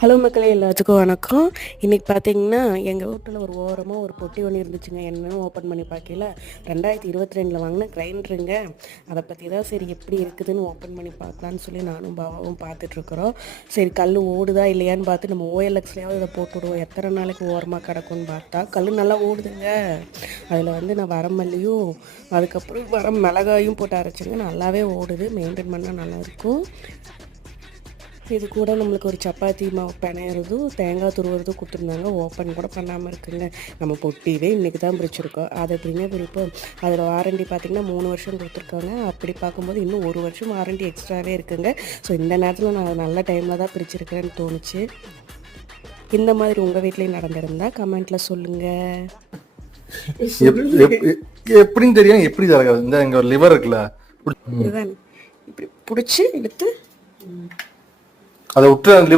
Hello மக்களே, எல்லாத்துக்கும் வணக்கம். இன்றைக்கி பார்த்தீங்கன்னா எங்கள் வீட்டில் ஒரு ஓரமாக ஒரு பொட்டி ஒன்று இருந்துச்சுங்க. என்னன்னு ஓப்பன் பண்ணி பார்க்கல 2022 வாங்கின கிரைண்டருங்க. அதை பற்றி தான் சரி எப்படி இருக்குதுன்னு ஓப்பன் பண்ணி பார்க்கலான்னு சொல்லி நானும் பாபாவும் பார்த்துட்ருக்குறோம். சரி கல் ஓடுதா இல்லையான்னு பார்த்து நம்ம ஓஎல்எக்ஸ்லேயாவது இதை போட்டுவிடுவோம். எத்தனை நாளைக்கு ஓரமாக கிடக்கும்னு பார்த்தா கல் நல்லா ஓடுதுங்க. அதில் நான் வரமல்லியும் அதுக்கப்புறம் மிளகாயும் போட்டு அரைச்சிங்க. நல்லாவே ஓடுது. மெயின்டைன் பண்ணால் நல்லாயிருக்கும். இது கூட நம்மளுக்கு ஒரு சப்பாத்தி மாவு பிணையிறதும் தேங்காய் துருவுறதும் கொடுத்துருந்தாங்க. ஓப்பன் கூட பண்ணாமல் இருக்குங்க. நம்ம பொட்டியவே இன்றைக்கி தான் பிரிச்சுருக்கோம். அதை எப்படிங்க பிரிப்போம்? அதில் வாரண்டி பார்த்திங்கன்னா 3 வருஷம் கொடுத்துருக்காங்க. அப்படி பார்க்கும்போது இன்னும் 1 வருஷம் வாரண்டி எக்ஸ்ட்ராவே இருக்குங்க. ஸோ இந்த நேரத்தில் நான் நல்ல டைமில் தான் பிரிச்சுருக்கிறேன்னு தோணுச்சு. இந்த மாதிரி உங்கள் வீட்லேயும் நடந்திருந்தால் கமெண்ட்டில் சொல்லுங்கள். எப்படின்னு தெரியும். எப்படி இந்த எங்க லிவர் இருக்குல்ல, இதுதான் இப்படி பிடிச்சி எடுத்து அதை விட்டு லிவர்